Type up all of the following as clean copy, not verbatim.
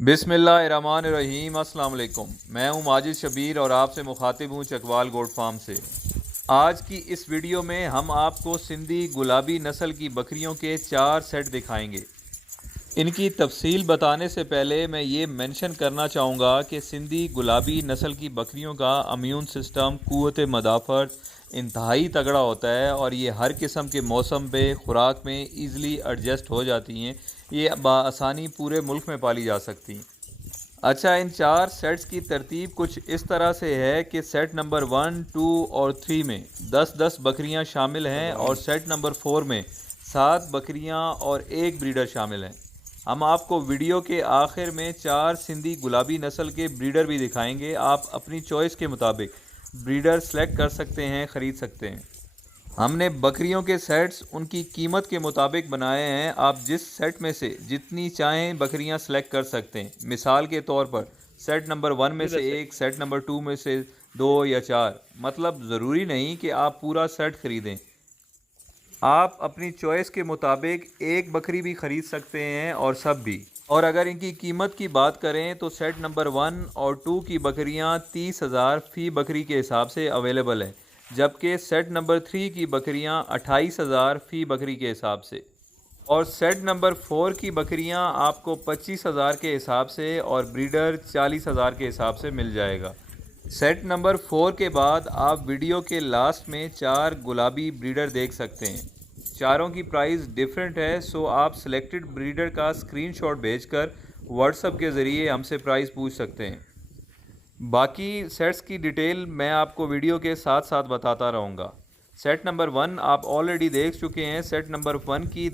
बिस्मिल्लाहिर्रहमानिर्रहीम। अस्सलाम वालेकुम। मैं हूं माजिद शबीर और आपसे मुखातिब हूं चकवाल गोट फार्म से। आज की इस वीडियो में हम आपको सिंधी गुलाबी नस्ल की बकरियों के 4 सेट दिखाएंगे। इनकी तफसील बताने से पहले मैं ये मेंशन करना चाहूँगा कि सिंधी गुलाबी नस्ल की बकरियों का इम्यून सिस्टम क़ुव्वत मदाफ़त इंतहाई तगड़ा होता है और ये हर किस्म के मौसम पे खुराक में ईज़िली एडजस्ट हो जाती हैं। ये बआसानी पूरे मुल्क में पाली जा सकती हैं। अच्छा, इन 4 सेट्स की तरतीब कुछ इस तरह से है कि सेट नंबर 1, 2 और 3 में 10-10 बकरियां शामिल हैं और सेट नंबर 4 में 7 बकरियां और एक ब्रीडर शामिल हैं। हम आपको वीडियो के आखिर में 4 सिंधी गुलाबी नस्ल के ब्रीडर भी दिखाएंगे। आप अपनी चॉइस के मुताबिक ब्रीडर सेलेक्ट कर सकते हैं, ख़रीद सकते हैं। हमने बकरियों के सेट्स उनकी कीमत के मुताबिक बनाए हैं। आप जिस सेट में से जितनी चाहें बकरियां सेलेक्ट कर सकते हैं। मिसाल के तौर पर सेट नंबर 1 में से एक, सेट नंबर 2 में से 2 या 4। मतलब ज़रूरी नहीं कि आप पूरा सेट ख़रीदें। आप अपनी चॉइस के मुताबिक एक बकरी भी ख़रीद सकते हैं और सब भी। और अगर इनकी कीमत की बात करें तो सेट नंबर 1 और 2 की बकरियां 30,000 फ़ी बकरी के हिसाब से अवेलेबल है, जबकि सेट नंबर 3 की बकरियां 28,000 फ़ी बकरी के हिसाब से। और सेट नंबर 4 की बकरियां आपको 25,000 के हिसाब से और ब्रीडर 40,000 के हिसाब से मिल जाएगा। सेट नंबर 4 के बाद आप वीडियो के लास्ट में 4 गुलाबी ब्रीडर देख सकते हैं। चारों की प्राइस डिफरेंट है, सो आप सिलेक्टेड ब्रीडर का स्क्रीनशॉट भेजकर व्हाट्सएप के ज़रिए हमसे प्राइस पूछ सकते हैं। बाकी सेट्स की डिटेल मैं आपको वीडियो के साथ साथ बताता रहूँगा। सेट नंबर 1 आप ऑलरेडी देख चुके हैं। सेट नंबर 1 की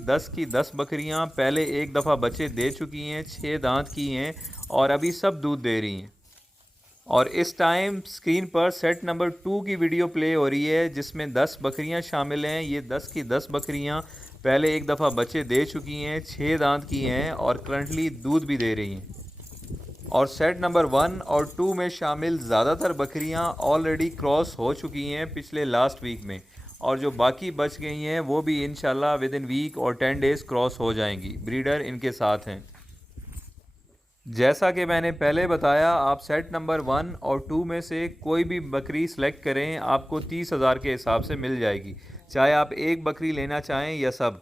10 बकरियां पहले एक दफ़ा बच्चे दे चुकी हैं, 6 दांत की हैं और अभी सब दूध दे रही हैं। और इस टाइम स्क्रीन पर सेट नंबर 2 की वीडियो प्ले हो रही है, जिसमें 10 बकरियां शामिल हैं। ये 10 की 10 बकरियां पहले एक दफ़ा बच्चे दे चुकी हैं, 6 दांत की हैं और करंटली दूध भी दे रही हैं। और सेट नंबर 1 और 2 में शामिल ज़्यादातर बकरियां ऑलरेडी क्रॉस हो चुकी हैं पिछले लास्ट वीक में, और जो बाकी बच गई हैं वो भी इंशाल्लाह विद इन वीक और 10 डेज़ क्रॉस हो जाएंगी। ब्रीडर इनके साथ हैं। जैसा कि मैंने पहले बताया, आप सेट नंबर 1 और 2 में से कोई भी बकरी सेलेक्ट करें, आपको 30,000 के हिसाब से मिल जाएगी, चाहे आप एक बकरी लेना चाहें या सब।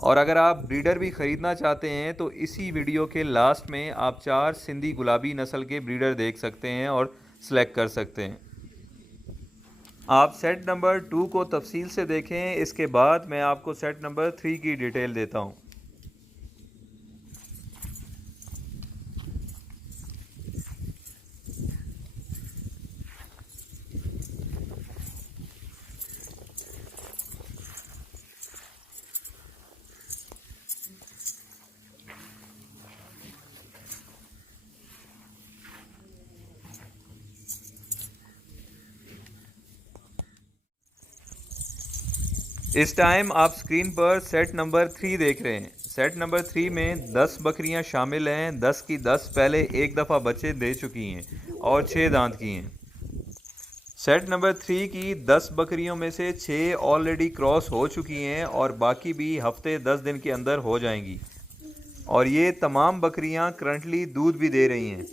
और अगर आप ब्रीडर भी ख़रीदना चाहते हैं तो इसी वीडियो के लास्ट में आप 4 सिंधी गुलाबी नस्ल के ब्रीडर देख सकते हैं और सेलेक्ट कर सकते हैं। आप सेट नंबर 2 को तफसील से देखें, इसके बाद मैं आपको सेट नंबर 3 की डिटेल देता हूँ। इस टाइम आप स्क्रीन पर सेट नंबर 3 देख रहे हैं। सेट नंबर 3 में 10 बकरियां शामिल हैं। 10 की 10 पहले एक दफ़ा बच्चे दे चुकी हैं और 6 दांत की हैं। सेट नंबर 3 की 10 बकरियों में से 6 ऑलरेडी क्रॉस हो चुकी हैं और बाकी भी हफ्ते 10 दिन के अंदर हो जाएंगी। और ये तमाम बकरियां करंटली दूध भी दे रही हैं।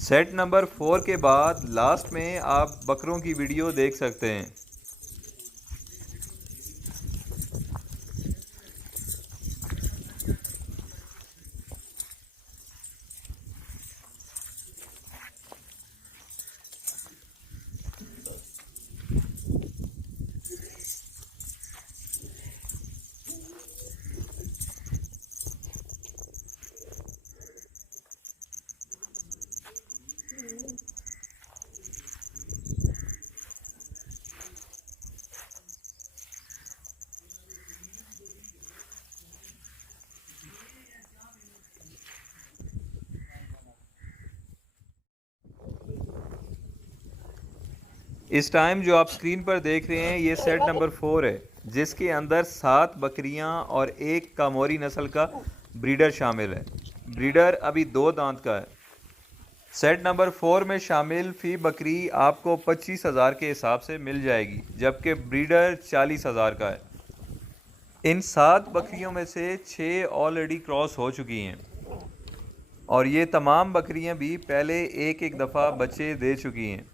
सेट नंबर 4 के बाद लास्ट में आप बकरों की वीडियो देख सकते हैं। इस टाइम जो आप स्क्रीन पर देख रहे हैं ये सेट नंबर 4 है, जिसके अंदर 7 बकरियां और एक कामोरी नस्ल का ब्रीडर शामिल है। ब्रीडर अभी 2 दांत का है। सेट नंबर 4 में शामिल फ़ी बकरी आपको 25,000 के हिसाब से मिल जाएगी, जबकि ब्रीडर 40,000 का है। इन 7 बकरियों में से 6 ऑलरेडी क्रॉस हो चुकी हैं और ये तमाम बकरियां भी पहले एक एक दफ़ा बच्चे दे चुकी हैं।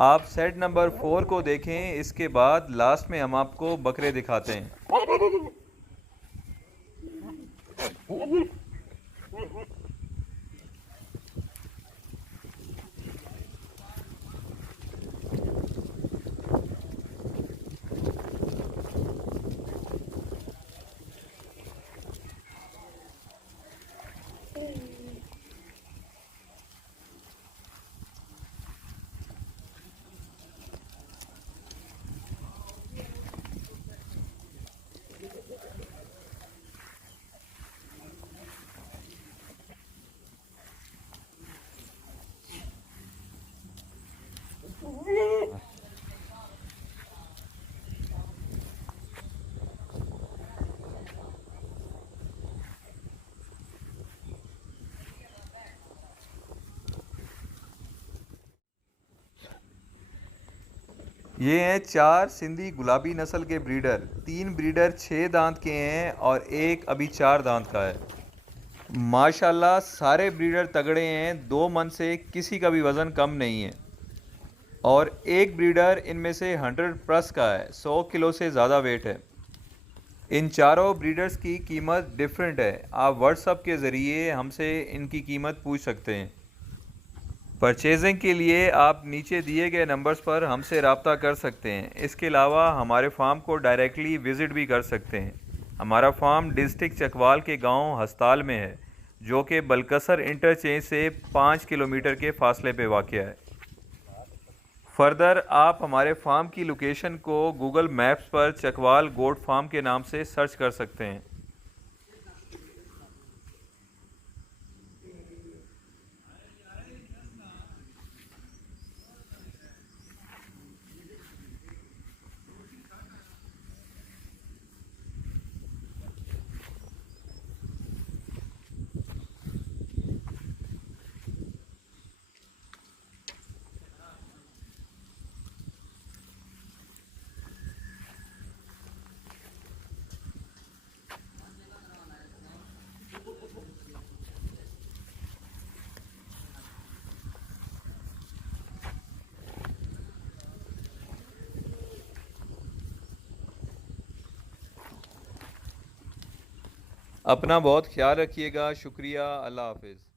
आप सेट नंबर 4 को देखें, इसके बाद लास्ट में हम आपको बकरे दिखाते हैं। ये हैं 4 सिंधी गुलाबी नस्ल के ब्रीडर। 3 ब्रीडर 6 दांत के हैं और एक अभी 4 दांत का है। माशाल्लाह सारे ब्रीडर तगड़े हैं, 2 मन से किसी का भी वज़न कम नहीं है और एक ब्रीडर इनमें से 100 प्लस का है, 100 किलो से ज़्यादा वेट है। इन चारों ब्रीडर्स की कीमत डिफरेंट है। आप व्हाट्सएप के ज़रिए हमसे इनकी कीमत पूछ सकते हैं। परचेजिंग के लिए आप नीचे दिए गए नंबर्स पर हमसे रब्ता कर सकते हैं। इसके अलावा हमारे फार्म को डायरेक्टली विज़िट भी कर सकते हैं। हमारा फार्म डिस्ट्रिक्ट चकवाल के गांव हस्ताल में है, जो कि बलकसर इंटरचेंज से 5 किलोमीटर के फासले पे वाक़या है। फर्दर आप हमारे फार्म की लोकेशन को गूगल मैप्स पर चकवाल गोट फार्म के नाम से सर्च कर सकते हैं। अपना बहुत ख्याल रखिएगा। शुक्रिया। अल्लाह हाफिज़।